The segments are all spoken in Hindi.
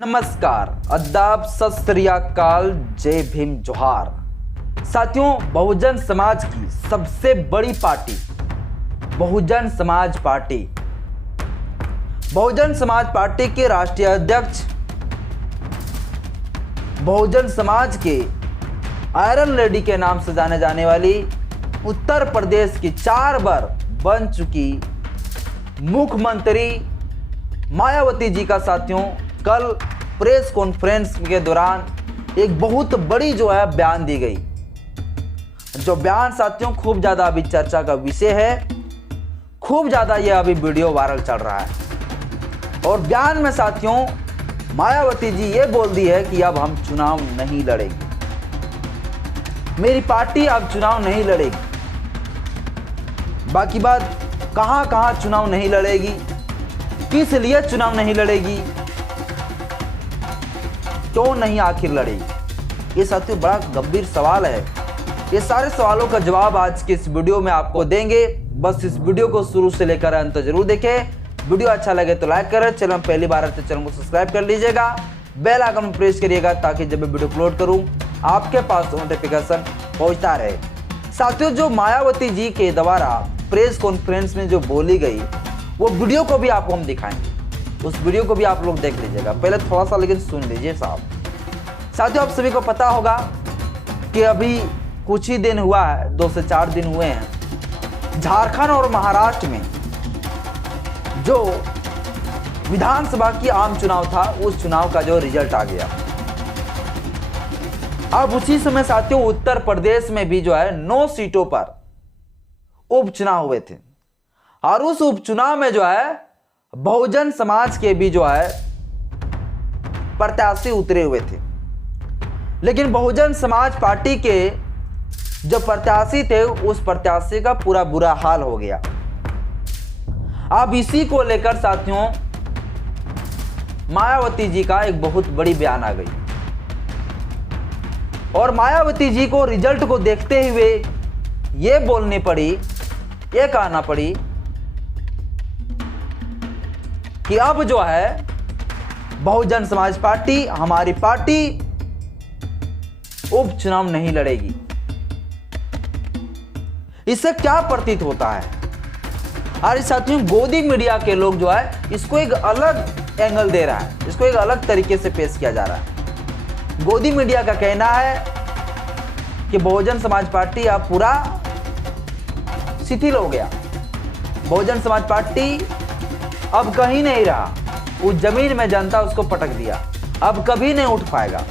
नमस्कार, अद्दाब, सत श्री अकाल, जय भीम, जोहार। साथियों, बहुजन समाज की सबसे बड़ी party Bahujan Samaj party Bahujan Samaj party के राष्ट्रीय अध्यक्ष, बहुजन समाज के आयरन लेडी के नाम से जाने जाने वाली उत्तर प्रदेश की 4 बार बन चुकी मुख्यमंत्री मायावती जी का साथियों कल प्रेस कॉन्फ्रेंस के दौरान एक बहुत बड़ी बयान दी गई। जो बयान साथियों खूब ज़्यादा अभी चर्चा का विषय है, खूब ज़्यादा ये अभी वीडियो वायरल चल रहा है। और बयान में साथियों मायावती जी ये बोल दी है कि अब हम चुनाव नहीं लड़ेंगे, मेरी पार्टी अब चुनाव नहीं लड़ेगी। बाकी बात कहां कहां चुनाव नहीं लड़ेगी, किस लिए चुनाव नहीं लड़ेगी, क्यों नहीं आखिर लड़ेगी, ये साथियों बड़ा गंभीर सवाल है। ये सारे सवालों का जवाब आज के इस वीडियो में आपको देंगे। बस इस वीडियो को शुरू से लेकर अंत तक जरूर देखें। वीडियो अच्छा लगे तो लाइक करें, चैनल पहली बार है तो चैनल को सब्सक्राइब कर लीजिएगा, बेल आइकन प्रेस करिएगा ताकि जब मैं वीडियो अपलोड करूं आपके पास नोटिफिकेशन पहुंचता रहे। साथियों, जो मायावती जी के द्वारा प्रेस कॉन्फ्रेंस में जो बोली गई वो वीडियो को भी आपको हम दिखाएंगे, उस वीडियो को भी आप लोग देख लीजिएगा। पहले थोड़ा सा लेकिन सुन लीजिए साहब। साथियों, आप सभी को पता होगा कि अभी कुछ ही दिन हुआ है, 2 से 4 दिन हुए हैं, झारखंड और महाराष्ट्र में जो विधानसभा की आम चुनाव था उस चुनाव का जो रिजल्ट आ गया। अब उसी समय साथियों उत्तर प्रदेश में भी 9 सीटों पर उपचुनाव हुए थे और उस उपचुनाव में बहुजन समाज के भी प्रत्याशी उतरे हुए थे। लेकिन बहुजन समाज पार्टी के जो प्रत्याशी थे उस प्रत्याशी का पूरा बुरा हाल हो गया। अब इसी को लेकर साथियों मायावती जी का एक बहुत बड़ी बयान आ गई और मायावती जी को रिजल्ट को देखते हुए ये बोलनी पड़ी, ये कहना पड़ी कि अब बहुजन समाज पार्टी, हमारी पार्टी उपचुनाव नहीं लड़ेगी। इससे क्या प्रतीत होता है? और साथियों गोदी मीडिया के लोग इसको एक अलग एंगल दे रहा है, इसको एक अलग तरीके से पेश किया जा रहा है। गोदी मीडिया का कहना है कि बहुजन समाज पार्टी अब पूरा शिथिल हो गया, बहुजन समाज पार्टी अब कहीं नहीं रहा, उस जमीन में जनता उसको पटक दिया, अब कभी नहीं उठ पाएगा,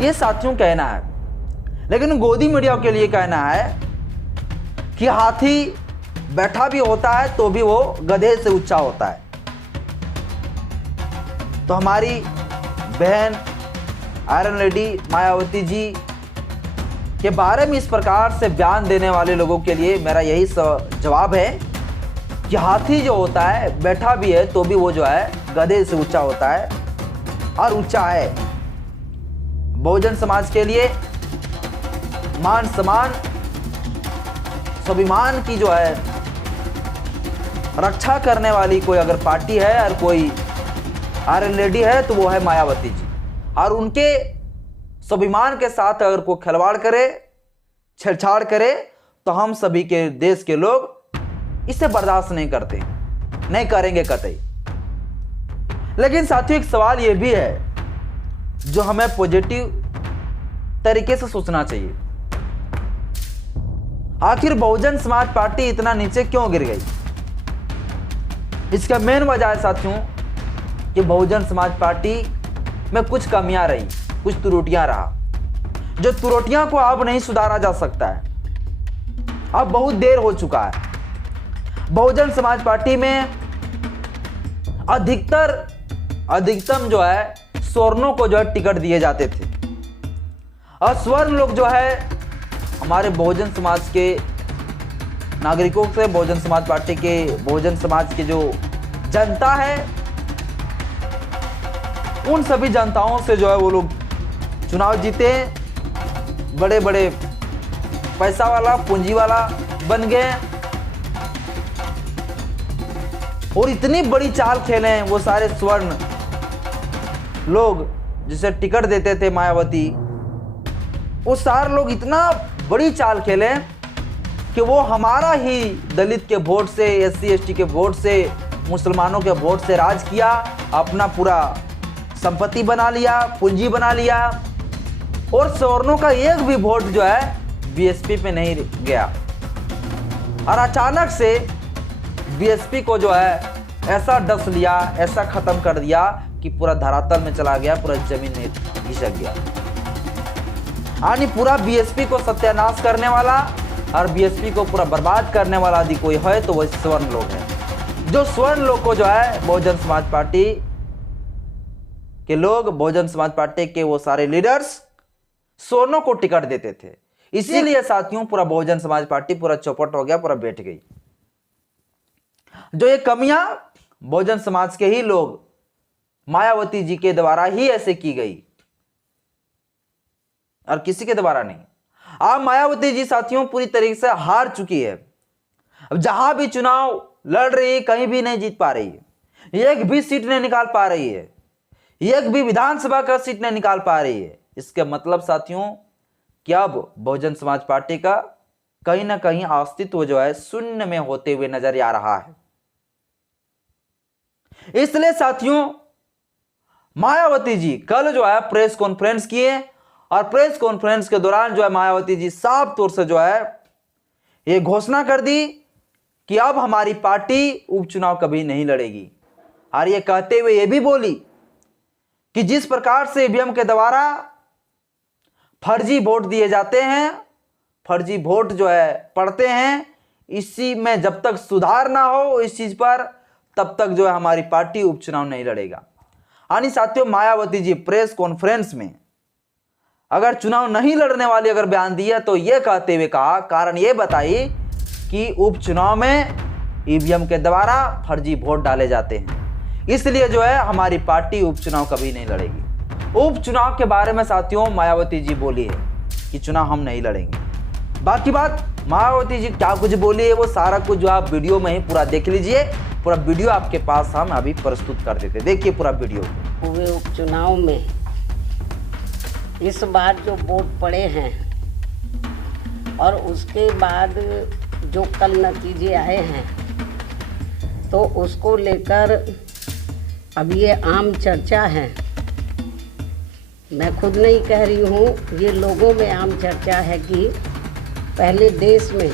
ये साथियों कहना है। लेकिन गोदी मीडिया के लिए कहना है कि हाथी बैठा भी होता है तो भी वो गधे से ऊंचा होता है। तो हमारी बहन आयरन लेडी मायावती जी के बारे में इस प्रकार से बयान देने वाले लोगों के लिए मेरा यही जवाब है कि हाथी जो होता है बैठा भी है तो भी वो गधे से ऊंचा होता है और ऊंचा है। बहुजन समाज के लिए मान सम्मान स्वाभिमान की रक्षा करने वाली कोई अगर पार्टी है और कोई आयरन लेडी है तो वो है मायावती जी। और उनके स्वाभिमान के साथ अगर कोई खिलवाड़ करे, छेड़छाड़ करे तो हम सभी के देश के लोग इसे बर्दाश्त नहीं करते, नहीं करेंगे कतई। लेकिन साथियों एक सवाल यह भी है जो हमें पॉजिटिव तरीके से सोचना चाहिए। आखिर बहुजन समाज पार्टी इतना नीचे क्यों गिर गई? इसका मेन वजह है साथियों कि बहुजन समाज पार्टी में कुछ कमियां रही, कुछ त्रुटियां रहा, जो त्रुटियां को अब नहीं सुधारा जा सकता है। अब बहुत देर हो चुका है। बहुजन समाज पार्टी में अधिकतम स्वर्णों को टिकट दिए जाते थे और स्वर्ण लोग हमारे बहुजन समाज के नागरिकों से, बहुजन समाज पार्टी के, बहुजन समाज के जो जनता है उन सभी जनताओं से वो लोग चुनाव जीते, बड़े बड़े पैसा वाला, पूंजी वाला बन गए और इतनी बड़ी चाल खेले हैं वो सारे स्वर्ण लोग जिसे टिकट देते थे मायावती, वो सारे लोग इतना बड़ी चाल खेले कि वो हमारा ही दलित के वोट से, SC ST के वोट से, मुसलमानों के वोट से राज किया, अपना पूरा संपत्ति बना लिया, पूंजी बना लिया, और सवर्णों का एक भी वोट जो है BSP पे नहीं गया। और अचानक से BSP को जो है ऐसा डस लिया, ऐसा खत्म कर दिया कि पूरा धरातल में चला गया, पूरा जमीन में घिसक गया। यानी पूरा BSP को सत्यानाश करने वाला और BSP को पूरा बर्बाद करने वाला यदि कोई है तो वह स्वर्ण लोग है। जो स्वर्ण लोग को जो है बहुजन समाज पार्टी के लोग, बहुजन समाज पार्टी के वो सारे लीडर्स स्वर्णों को टिकट देते थे। इसीलिए साथियों पूरा बहुजन समाज पार्टी पूरा चौपट हो गया, पूरा बैठ गई। जो ये कमियां बहुजन समाज के ही लोग, मायावती जी के द्वारा ही ऐसे की गई और किसी के द्वारा नहीं। अब मायावती जी साथियों पूरी तरीके से हार चुकी है। अब जहां भी चुनाव लड़ रही है कहीं भी नहीं जीत पा रही है, एक भी सीट नहीं निकाल पा रही है, एक भी विधानसभा का सीट नहीं निकाल पा रही है। इसके मतलब साथियों कि अब बहुजन समाज पार्टी का कहीं ना कहीं अस्तित्व जो है शून्य में होते हुए नजर आ रहा है। इसलिए साथियों मायावती जी कल जो है प्रेस कॉन्फ्रेंस किए और प्रेस कॉन्फ्रेंस के दौरान जो है मायावती जी साफ तौर से जो है ये घोषणा कर दी कि अब हमारी पार्टी उपचुनाव कभी नहीं लड़ेगी। और ये कहते हुए ये भी बोली कि जिस प्रकार से ईवीएम के द्वारा फर्जी वोट दिए जाते हैं, फर्जी वोट जो है पड़ते हैं, इसी में जब तक सुधार ना हो इस चीज पर, तब तक जो है हमारी पार्टी उपचुनाव नहीं लड़ेगा। यानी साथियों मायावती जी प्रेस कॉन्फ्रेंस में अगर चुनाव नहीं लड़ने वाली अगर बयान दिया तो यह कहते हुए कहा, कारण ये बताई कि उपचुनाव में ईवीएम के द्वारा फर्जी वोट डाले जाते हैं, इसलिए जो है हमारी पार्टी उपचुनाव कभी नहीं लड़ेगी। उपचुनाव के बारे में साथियों मायावती जी बोली है कि चुनाव हम नहीं लड़ेंगे। बाकी बात मायावती जी क्या कुछ बोली है वो सारा कुछ जो आप वीडियो में ही पूरा देख लीजिए। पूरा वीडियो आपके पास हम अभी प्रस्तुत कर देते, देखिए पूरा वीडियो। हुए उपचुनाव में इस बार जो वोट पड़े हैं और उसके बाद जो कल नतीजे आए हैं तो उसको लेकर अब ये आम चर्चा है। मैं खुद नहीं कह रही हूँ, ये लोगों में आम चर्चा है कि पहले देश में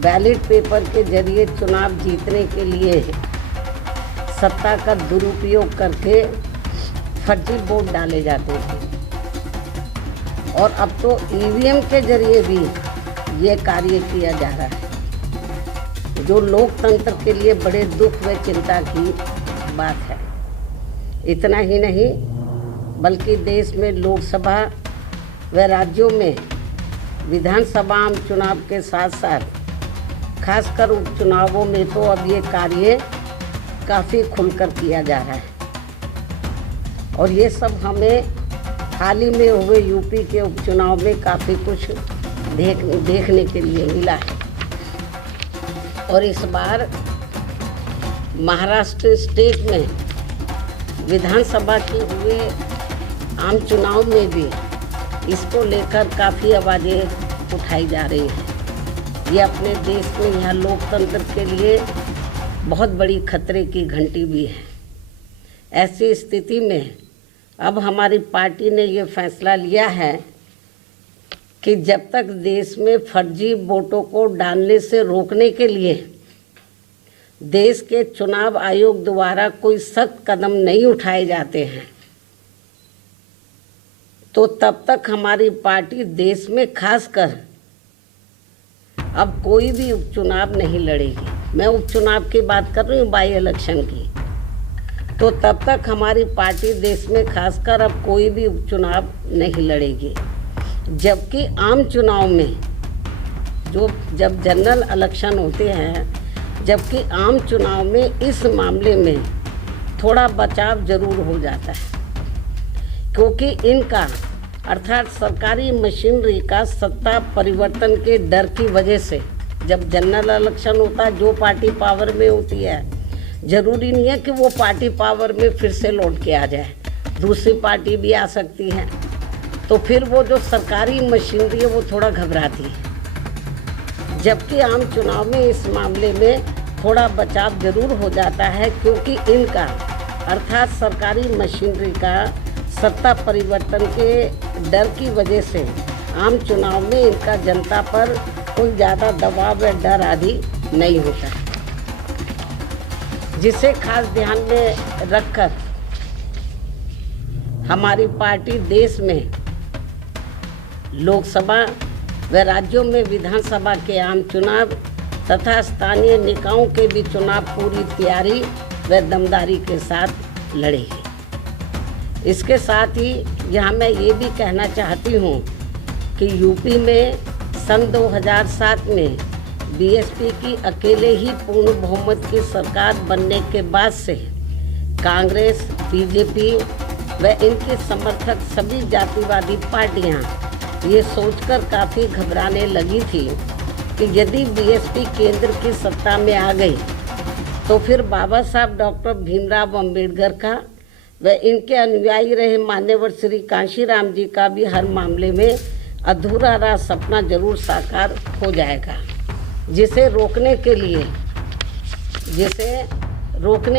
बैलेट पेपर के जरिए चुनाव जीतने के लिए सत्ता का दुरुपयोग करके फर्जी वोट डाले जाते थे, और अब तो ईवीएम के जरिए भी ये कार्य किया जा रहा है, जो लोकतंत्र के लिए बड़े दुख व चिंता की बात है। इतना ही नहीं बल्कि देश में लोकसभा व राज्यों में विधानसभा आम चुनाव के साथ साथ खासकर उपचुनावों में तो अब ये कार्य काफ़ी खुलकर किया जा रहा है। और ये सब हमें हाल ही में हुए यूपी के उपचुनाव में काफ़ी कुछ देखने के लिए मिला है। और इस बार महाराष्ट्र स्टेट में विधानसभा के हुए आम चुनाव में भी इसको लेकर काफ़ी आवाज़ें उठाई जा रही हैं। ये अपने देश में यहाँ लोकतंत्र के लिए बहुत बड़ी खतरे की घंटी भी है। ऐसी स्थिति में अब हमारी पार्टी ने ये फैसला लिया है कि जब तक देश में फर्जी वोटों को डालने से रोकने के लिए देश के चुनाव आयोग द्वारा कोई सख्त कदम नहीं उठाए जाते हैं, तो तब तक हमारी पार्टी देश में खासकर अब कोई भी उपचुनाव नहीं लड़ेगी। मैं उपचुनाव की बात कर रही हूँ, बाई इलेक्शन की। तो तब तक हमारी पार्टी देश में खासकर अब कोई भी उपचुनाव नहीं लड़ेगी। जबकि आम चुनाव में जब जनरल इलेक्शन होते हैं, जबकि आम चुनाव में इस मामले में थोड़ा बचाव जरूर हो जाता है, क्योंकि इनका अर्थात सरकारी मशीनरी का सत्ता परिवर्तन के डर की वजह से जब जनरल इलेक्शन होता है, जो पार्टी पावर में होती है, ज़रूरी नहीं है कि वो पार्टी पावर में फिर से लौट के आ जाए। दूसरी पार्टी भी आ सकती है, तो फिर वो जो सरकारी मशीनरी है वो थोड़ा घबराती है। जबकि आम चुनाव में इस मामले में थोड़ा बचाव जरूर हो जाता है, क्योंकि इनका अर्थात सरकारी मशीनरी का सत्ता परिवर्तन के डर की वजह से आम चुनाव में इनका जनता पर कोई ज़्यादा दबाव या डर आदि नहीं होता, जिसे खास ध्यान में रखकर हमारी पार्टी देश में लोकसभा व राज्यों में विधानसभा के आम चुनाव तथा स्थानीय निकायों के भी चुनाव पूरी तैयारी व दमदारी के साथ लड़ेगी। इसके साथ ही यहाँ मैं ये भी कहना चाहती हूँ कि यूपी में सन 2007 में बीएसपी की अकेले ही पूर्ण बहुमत की सरकार बनने के बाद से कांग्रेस, बीजेपी व इनके समर्थक सभी जातिवादी पार्टियां ये सोचकर काफ़ी घबराने लगी थी कि यदि बीएसपी केंद्र की सत्ता में आ गई तो फिर बाबा साहब डॉक्टर भीमराव अंबेडकर का व इनके अनुयायी रहे मान्यवर श्री कांशीराम जी का भी हर मामले में अधूरा रहा सपना जरूर साकार हो जाएगा, जिसे रोकने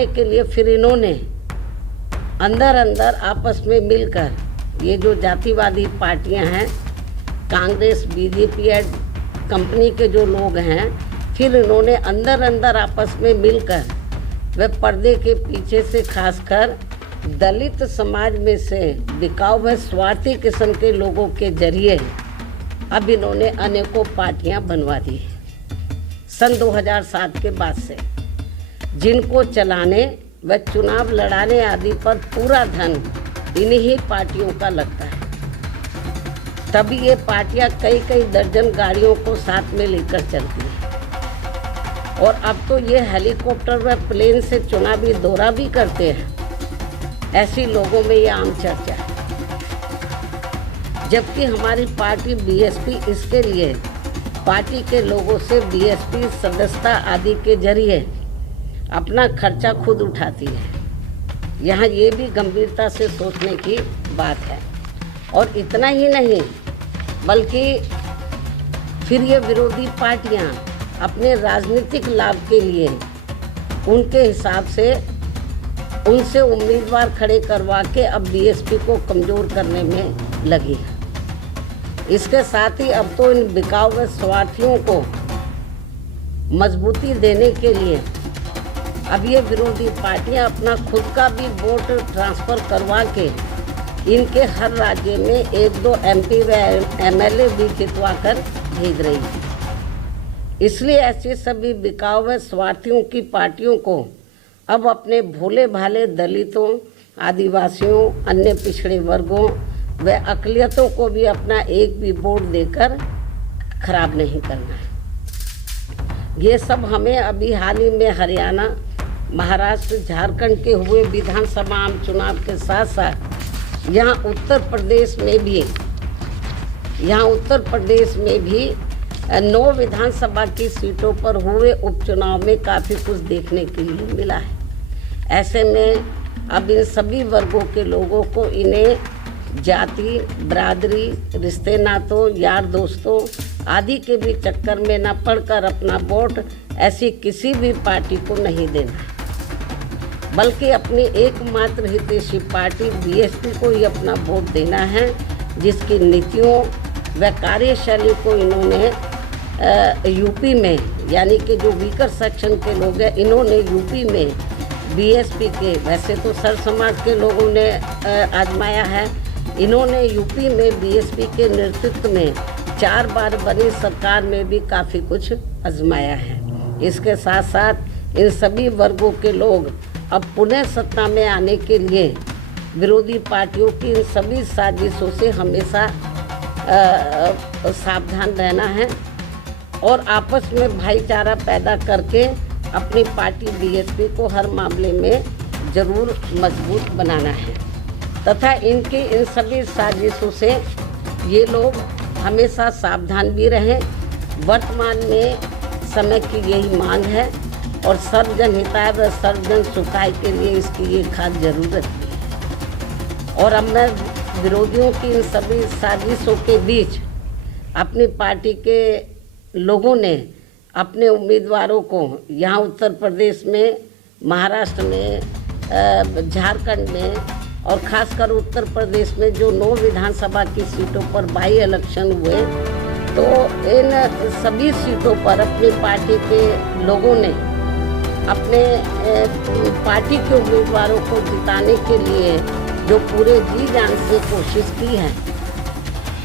के लिए फिर इन्होंने अंदर अंदर आपस में मिलकर ये जो जातिवादी पार्टियां हैं, कांग्रेस, बीजेपी एड कंपनी के जो लोग हैं, फिर इन्होंने अंदर अंदर आपस में मिलकर वे पर्दे के पीछे से खासकर दलित समाज में से बिकाऊ व स्वार्थी किस्म के लोगों के जरिए अब इन्होंने अनेकों पार्टियां बनवा दी सन 2007 के बाद से, जिनको चलाने व चुनाव लड़ाने आदि पर पूरा धन इन्हीं ही पार्टियों का लगता है। तभी ये पार्टियां कई कई दर्जन गाड़ियों को साथ में लेकर चलती हैं और अब तो ये हेलीकॉप्टर व प्लेन से चुनावी दौरा भी करते हैं। ऐसी लोगों में ये आम चर्चा है, जबकि हमारी पार्टी बीएसपी इसके लिए पार्टी के लोगों से बीएसपी सदस्यता आदि के जरिए अपना खर्चा खुद उठाती है। यहाँ ये भी गंभीरता से सोचने की बात है। और इतना ही नहीं, बल्कि फिर ये विरोधी पार्टियाँ अपने राजनीतिक लाभ के लिए उनके हिसाब से उनसे उम्मीदवार खड़े करवा के अब बीएसपी को कमज़ोर करने में लगी है। इसके साथ ही अब तो इन बिकाऊ व स्वार्थियों को मजबूती देने के लिए अब ये विरोधी पार्टियां अपना खुद का भी वोट ट्रांसफ़र करवा के इनके हर राज्य में 1-2 एमपी व एमएलए भी जितवा कर भेज रही है। इसलिए ऐसे सभी बिकाऊ व स्वार्थियों की पार्टियों को अब अपने भोले भाले दलितों, आदिवासियों, अन्य पिछड़े वर्गों व अक़लियतों को भी अपना एक भी वोट देकर खराब नहीं करना है। ये सब हमें अभी हाल ही में हरियाणा, महाराष्ट्र, झारखंड के हुए विधानसभा आम चुनाव के साथ साथ यहाँ उत्तर प्रदेश में भी 9 विधानसभा की सीटों पर हुए उपचुनाव में काफ़ी कुछ देखने के लिए मिला है। ऐसे में अब इन सभी वर्गों के लोगों को इन्हें जाति, बरादरी, रिश्ते नातों, यार दोस्तों आदि के भी चक्कर में न पड़कर अपना वोट ऐसी किसी भी पार्टी को नहीं देना, बल्कि अपनी एकमात्र हितैषी पार्टी बीएसपी को ही अपना वोट देना है, जिसकी नीतियों व कार्यशैली को इन्होंने यूपी में, यानी कि जो वीकर सेक्शन के लोग हैं, इन्होंने यूपी में बीएसपी के, वैसे तो सर समाज के लोगों ने आजमाया है, इन्होंने यूपी में बीएसपी के नेतृत्व में 4 बार बनी सरकार में भी काफ़ी कुछ आजमाया है। इसके साथ साथ इन सभी वर्गों के लोग अब पुनः सत्ता में आने के लिए विरोधी पार्टियों की इन सभी साजिशों से हमेशा सावधान रहना है और आपस में भाईचारा पैदा करके अपनी पार्टी बीएसपी को हर मामले में ज़रूर मजबूत बनाना है तथा इनकी इन सभी साजिशों से ये लोग हमेशा सावधान भी रहें। वर्तमान में समय की यही मांग है और सर्वजन हिताय व सर्वजन सुखाय के लिए इसकी ये खास जरूरत है। और अब मैं विरोधियों की इन सभी साजिशों के बीच अपनी पार्टी के लोगों ने अपने उम्मीदवारों को यहाँ उत्तर प्रदेश में, महाराष्ट्र में, झारखंड में और खासकर उत्तर प्रदेश में जो 9 विधानसभा की सीटों पर बाई इलेक्शन हुए, तो इन सभी सीटों पर अपनी पार्टी के लोगों ने अपने पार्टी के उम्मीदवारों को जिताने के लिए जो पूरे जी जान से कोशिश की है,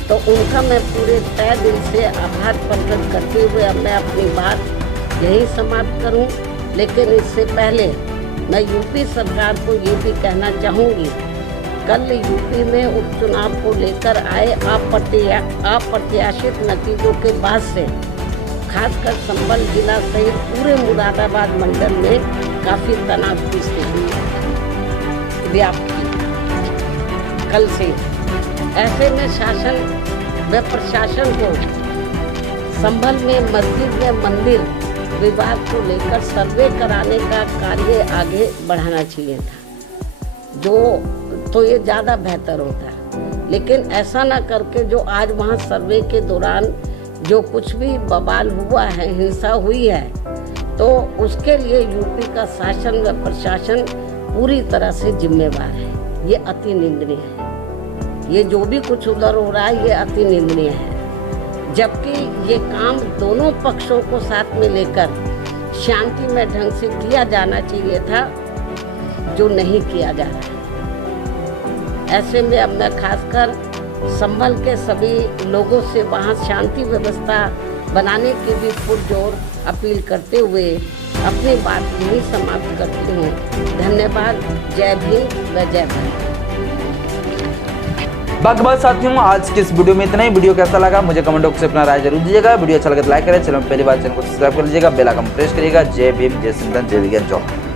तो उनका मैं पूरे तय दिल से आभार प्रकट करते हुए अब मैं अपनी बात यही समाप्त करूं। लेकिन इससे पहले मैं यूपी सरकार को ये भी कहना चाहूँगी, कल यूपी में उपचुनाव को लेकर आए अप्रत्याशित नतीजों के बाद से खासकर संभल जिला सहित पूरे मुरादाबाद मंडल में काफ़ी तनाव की स्थिति व्याप्त की कल से। ऐसे में शासन व प्रशासन को संभल में मस्जिद व मंदिर विवाद को लेकर सर्वे कराने का कार्य आगे बढ़ाना चाहिए था, तो ये ज़्यादा बेहतर होता है। लेकिन ऐसा ना करके जो आज वहाँ सर्वे के दौरान जो कुछ भी बवाल हुआ है, हिंसा हुई है, तो उसके लिए यूपी का शासन व प्रशासन पूरी तरह से जिम्मेवार है। ये अति निंदनीय है। ये जो भी कुछ उधर हो रहा है ये अति निंदनीय है, जबकि ये काम दोनों पक्षों को साथ में लेकर शांतिमय ढंग से किया जाना चाहिए था, जो नहीं किया जा रहा है। ऐसे में अब मैं खासकर संभल के सभी लोगों से वहाँ शांति व्यवस्था बनाने की भी पुरजोर अपील करते हुए अपनी बात यही समाप्त करती हूँ। धन्यवाद। जय भीम व जय भारत। बाकी बात साथियों, आज की इस वीडियो में इतना ही। वीडियो कैसा लगा मुझे कमेंट बॉक्स में अपना राय जरूर दीजिएगा। वीडियो अच्छा लगे तो लाइक करें, चैनल पहली बार चैनल को सब्सक्राइब कर लीजिएगा, बेल आइकन प्रेस करिएगा। जय भीम, जय सिंधन, जय विज्ञान, जय।